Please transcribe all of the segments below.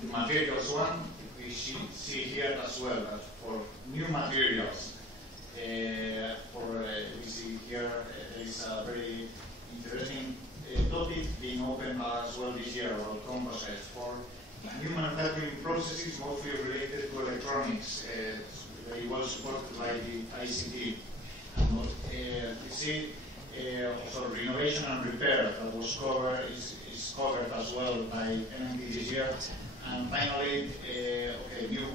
the materials one, we see here as well that for new materials, we see here there is a very interesting topic being opened as well this year about composites for new manufacturing processes mostly related to electronics, very well supported by the ICT. You see also renovation and repair that was covered is covered as well by NMT this year. And finally, new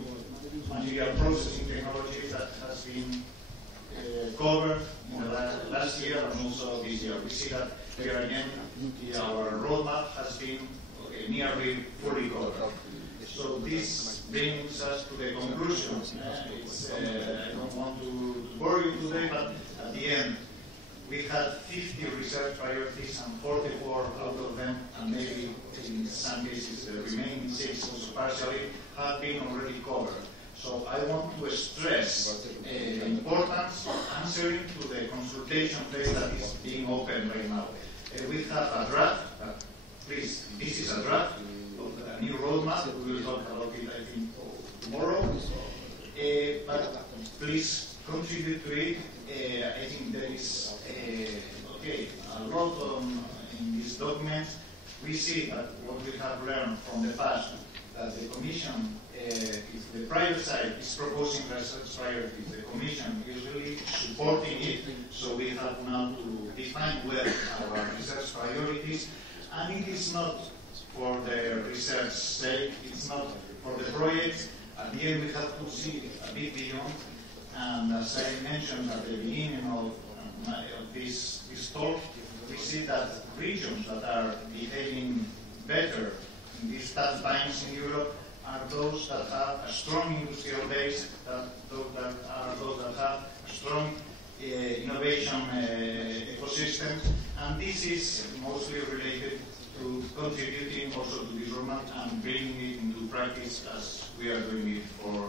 material processing technology that has been covered in the last year and also this year. We see that here again, our roadmap has been nearly fully covered. So this brings us to the conclusion. I don't want to bore you today, but at the end, we had 50 research priorities and 44 out of them, and maybe in some cases the remaining 6 also partially, have been already covered. So I want to stress the importance of answering to the consultation phase that is being opened right now. We have a draft, please, this is a draft of a new roadmap. We will talk about it, I think, tomorrow. But please contribute to it. I think there is a lot in these documents. We see that what we have learned from the past, that the Commission, if the private side is proposing research priorities, the Commission is really supporting it. So we have now to define well our research priorities, and it is not for the research sake, it's not for the project. At the end, we have to see a bit beyond. And as I mentioned at the beginning of this talk, we see that regions that are behaving better in these tough times in Europe are those that have a strong industrial base, those that have a strong innovation ecosystem, and this is mostly related to contributing also to this roadmap and bringing it into practice as we are doing it for